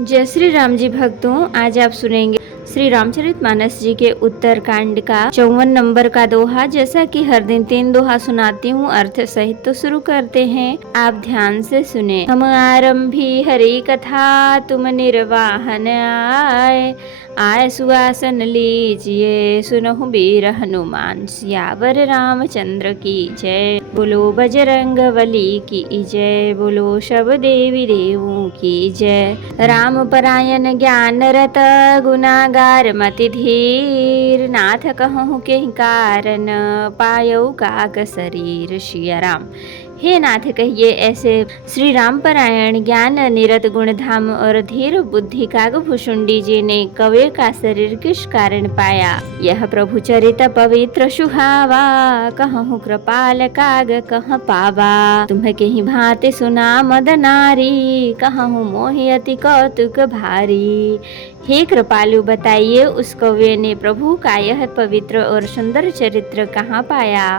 जय श्री राम जी भक्तों, आज आप सुनेंगे श्री रामचरितमानस जी के उत्तरकांड का 54 नंबर का दोहा। जैसा कि हर दिन 3 दोहा सुनाती हूँ अर्थ सहित, तो शुरू करते हैं। आप ध्यान से सुने। हम आरंभी हरि कथा, तुम निर्वाहन आए। आय सुवासन लीजिए, सुनहु वीर हनुमान। सियावर रामचंद्र की जय। बोलो बजरंग बली की जय। बोलो सब देवी देवों की जय। राम परायण ज्ञान रत, गुनागार मति धीर। नाथ कहूँ के कारण, पायौ काक शरीर। सिया राम। हे नाथ कहिए ऐसे श्री राम परायण ज्ञान निरत गुणधाम और धीर बुद्धि काग भुषुंडी जी ने कवे का शरीर किस कारण पाया। यह प्रभु चरित पवित्र सुहावा, कहूँ कृपाल काग कह पावा। तुम्हें कहीं भांति सुना मद नारी, कहूँ मोहि अति कौतुक भारी। हे कृपालु, बताइए उस कवि ने प्रभु का यह पवित्र और सुंदर चरित्र कहाँ पाया।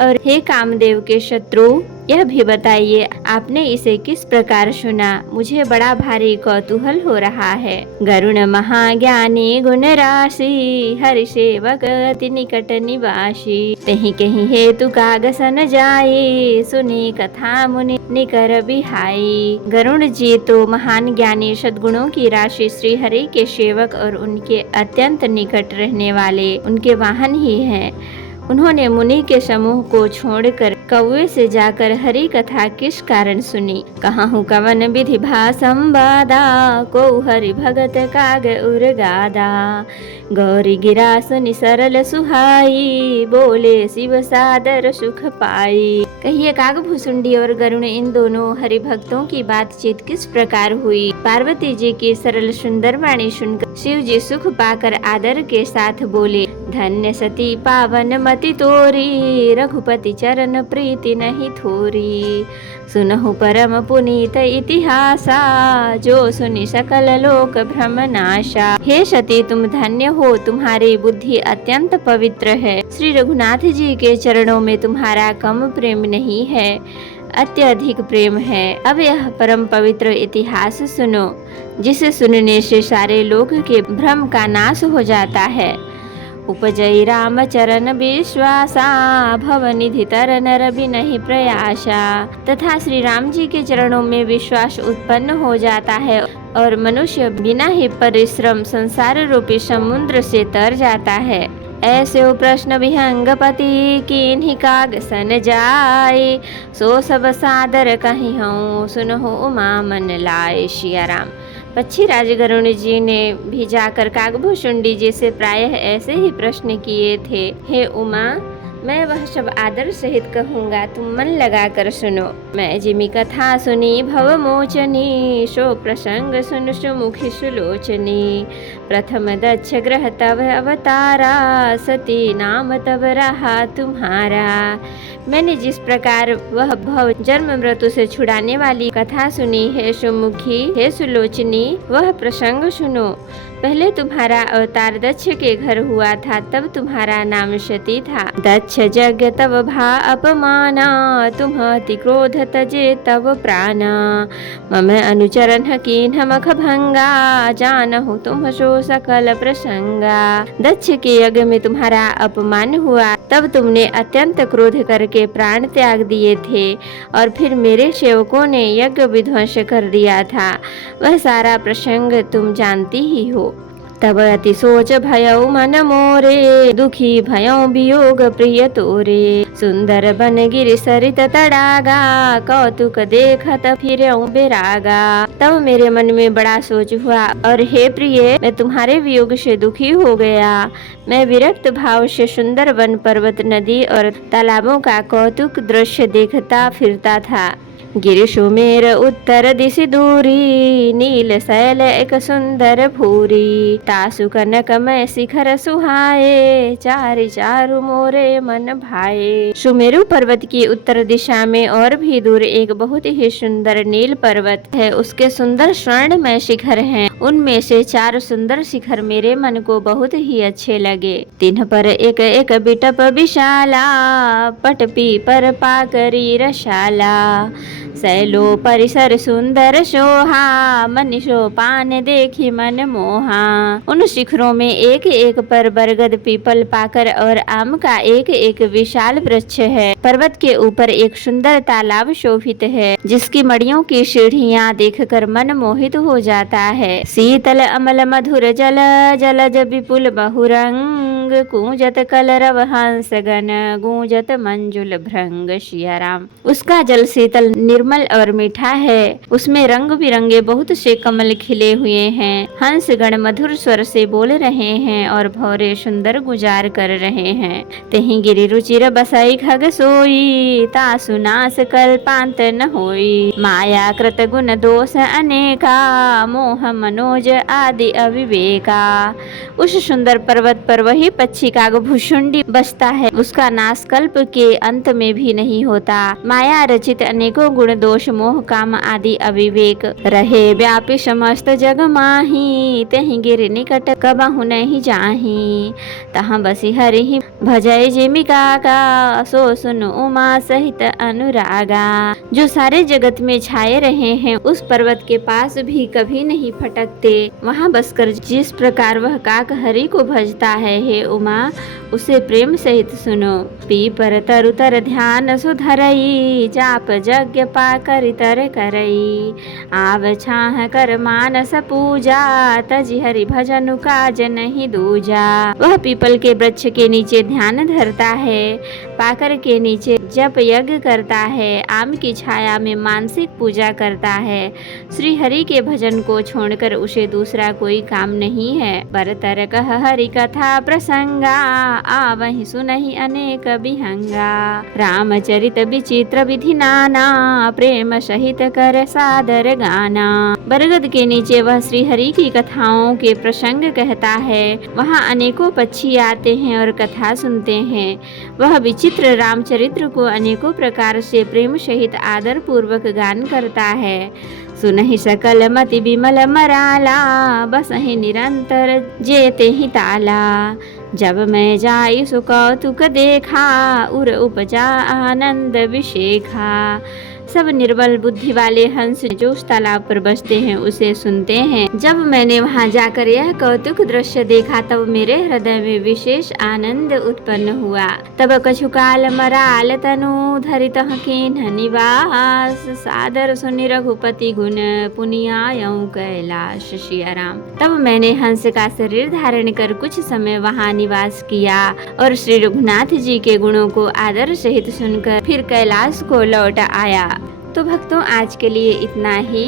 और हे कामदेव के शत्रु, यह भी बताइए आपने इसे किस प्रकार सुना। मुझे बड़ा भारी कौतूहल हो रहा है। गरुण महाज्ञानी गुण राशि, हरि सेवक अति निकट निवासी। कहीं कहीं हेतु कागसन जाई, सुनी कथा मुनि निकर बिहाई। गरुण जी तो महान ज्ञानी सद्गुणों की राशि, श्री हरि के सेवक और उनके अत्यंत निकट रहने वाले उनके वाहन ही हैं। उन्होंने मुनि के समूह को छोड़कर कौवे से जाकर हरि कथा किस कारण सुनी। कहूँ कवन विधि भा संवादा, को हरि भगत काग उर्गादा। गौरी गिरा सुनि सरल सुहाई, बोले शिव सादर सुख पाई। कहिए काग भुसुंडी और गरुण इन दोनों हरि भक्तों की बातचीत किस प्रकार हुई। पार्वती जी की सरल सुंदर वाणी सुनकर शिव जी सुख पाकर आदर के साथ बोले, धन्य सती पावन मति तोरी। रघुपति चरण प्रीति नहीं थोरी। सुनहु परम पुनीत इतिहासा, जो सुनि सकल लोक भ्रम नाशा। हे सती, तुम धन्य हो, तुम्हारी बुद्धि अत्यंत पवित्र है। श्री रघुनाथ जी के चरणों में तुम्हारा कम प्रेम नहीं है, अत्यधिक प्रेम है। अब यह परम पवित्र इतिहास सुनो, जिसे सुनने से सारे लोक के भ्रम का नाश हो जाता है। उपजई राम चरण विश्वासा, भवनिधि तर नर बिनहि प्रयासा। तथा श्री राम जी के चरणों में विश्वास उत्पन्न हो जाता है और मनुष्य बिना ही परिश्रम संसार रूपी समुद्र से तर जाता है। ऐसे प्रश्न विहंगपति, किन्हीं काग सन जाए। सो सब सादर कहीं हूँ, सुनहु उमा मन लाए। सिया राम। पक्षी राज गरुण जी ने भी जाकर कागभूषुंडी जी से प्रायः ऐसे ही प्रश्न किए थे। हे उमा, मैं वह सब आदर सहित कहूँगा, तुम मन लगाकर सुनो। मैं जिमि कथा सुनी भव मोचनी, सो प्रसंग सुन सुमुखी सुलोचनी। प्रथम दक्ष ग्रह तव अवतारा, सती नाम तब रहा तुम्हारा। मैंने जिस प्रकार वह भव जन्म मृत्यु से छुड़ाने वाली कथा सुनी, हे सुमुखी हे सुलोचनी, वह प्रसंग सुनो। पहले तुम्हारा अवतार दक्ष के घर हुआ था, तब तुम्हारा नाम सती था। दक्ष यज्ञ तब भा अपमाना, तुम अति क्रोध तजे तब प्राणा। मम अनुचरण कीन्ह मख भंगा, जानहु तुम सो सकल प्रसंगा। दक्ष के यज्ञ में तुम्हारा अपमान हुआ, तब तुमने अत्यंत क्रोध करके प्राण त्याग दिए थे और फिर मेरे सेवकों ने यज्ञ विध्वंस कर दिया था। वह सारा प्रसंग तुम जानती ही हो। तब अति सोच भयउ मन मोरे, दुखी भयउ वियोग प्रिय तोरे। सुंदर बन गिरि सरित तड़ागा, कौतुक देखत फिरऊ बेरागा। तब मेरे मन में बड़ा सोच हुआ और हे प्रिय, मैं तुम्हारे वियोग से दुखी हो गया। मैं विरक्त भाव से सुंदर वन पर्वत नदी और तालाबों का कौतुक दृश्य देखता फिरता था। गिरि सुमेर उत्तर दिशि दूरी, नील शैल एक सुंदर भूरी। तासु कनकमय शिखर सुहाए, चारि चारु मोरे मन भाए। सुमेरु पर्वत की उत्तर दिशा में और भी दूर एक बहुत ही सुंदर नील पर्वत है। उसके सुंदर स्वर्णमय शिखर हैं। उनमें से 4 सुंदर शिखर मेरे मन को बहुत ही अच्छे लगे। तिन्ह पर एक एक बिटप विशाला, पटपी पर पाकरी रसाला। शैलो परिसर सुंदर शोहा, मन सोपान देखी मन मोहा। उन शिखरों में एक एक पर बरगद, पीपल, पाकर और आम का एक एक विशाल वृक्ष है। पर्वत के ऊपर एक सुंदर तालाब शोभित है, जिसकी मड़ियों की सीढ़ियां देखकर मन मोहित हो जाता है। शीतल अमल मधुर जल, जलज विपुल बहुरंग, गूंजत कलरव हंस गण, गूंजत मंजुल भृंग। सियाराम। उसका जल शीतल, निर्मल और मीठा है। उसमें रंग बिरंगे बहुत से कमल खिले हुए हैं। हंस गण मधुर स्वर से बोल रहे हैं और भौरे सुंदर गुजार कर रहे हैं। तेहि गिरि रुचिर बसई खग सोई, तासु नास कल्पांत न होई। माया कृत गुण दोष अनेका, मोह मनोज आदि अविवेका। उस सुंदर पर्वत पर वही पक्षी काग भुषुंडी बसता है, उसका नाश कल्प के अंत में भी नहीं होता। माया रचित अनेकों गुण दोष, मोह, काम आदि अविवेक रहे व्यापी समस्त जग माही। तेहि गिरि निकट कबहु नहीं जाही, तहाँ बसी हरि भजय जिमिका का, सो सुन उमा सहित अनुरागा। जो सारे जगत में छाए रहे हैं, उस पर्वत के पास भी कभी नहीं फटकते। वहाँ बसकर जिस प्रकार वह काक हरि को भजता है, हे उमा, उसे प्रेम सहित सुनो। पीपर तरु तर ध्यान सुधरई, जाप यज्ञ पाकर तर करई। आव छाह कर मानस पूजा, तजी हरि भजन काज नहीं दूजा। वह पीपल के वृक्ष के नीचे ध्यान धरता है, पाकर के नीचे जप यज्ञ करता है, आम की छाया में मानसिक पूजा करता है। श्री हरि के भजन को छोड़कर उसे दूसरा कोई काम नहीं है। बरतर कह हरि कथा प्रसंगा, आवहि सुनहि अनेक विहंगा। रामचरित विचित्र विधि नाना, प्रेम सहित कर सादर गाना। बरगद के नीचे वह श्री हरि की कथाओं के प्रसंग कहता है। वहाँ अनेकों पक्षी आते हैं और कथा सुनते हैं। वह विचित्र रामचरित्र को अनेकों प्रकार से प्रेम सहित आदर पूर्वक गान करता है। सुनहि सकल मति विमल मराला, बसहि निरंतर जेते ही ताला। जब मैं जाई सो कौतुक देखा, उर उपजा आनंद विशेखा। सब निर्बल बुद्धि वाले हंस जो उस तालाब पर बसते हैं उसे सुनते हैं। जब मैंने वहां जाकर यह कौतुक दृश्य देखा, तब मेरे हृदय में विशेष आनंद उत्पन्न हुआ। तब कछुकाल मराल तनु, धरित कीन्ह निवास। सादर सुनि रघुपति गुण, पुनियायऊ कैलाश। सियाराम। तब मैंने हंस का शरीर धारण कर कुछ समय वहां निवास किया और श्री रघुनाथ जी के गुणों को आदर सहित सुनकर फिर कैलाश को लौट आया। तो भक्तों, आज के लिए इतना ही।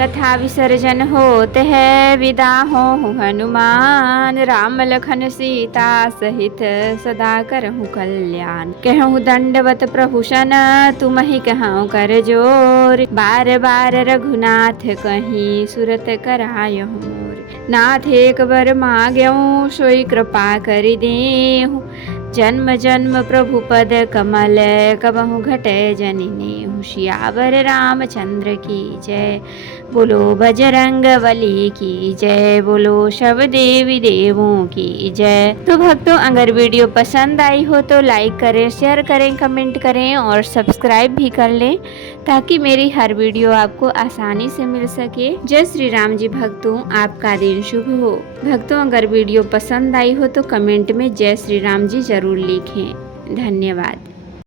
कथा विसर्जन होते है, विदा हो हनुमान। राम लखन सीता सहित सदा करहु कल्याण। कहूँ दंडवत प्रभु सन, तुम ही कहूँ कर जोर। बार बार रघुनाथ कहीं, सुरत करायहु मोर। नाथ एक बर मांग्यऊ, सोई कृपा करि देहु। जन्म जन्म प्रभु पद कमल, कबहु घटे जनिने। सियावर रामचंद्र की जय, बोलो बजरंग बली की जय, बोलो सब देवी देवों की जय। तो भक्तों, अगर वीडियो पसंद आई हो तो लाइक करें, शेयर करें, कमेंट करें और सब्सक्राइब भी कर लें, ताकि मेरी हर वीडियो आपको आसानी से मिल सके। जय श्री राम जी। भक्तों, आपका दिन शुभ हो। भक्तों, अगर वीडियो पसंद आई हो तो कमेंट में जय श्री राम जी जरूर लिखें। धन्यवाद।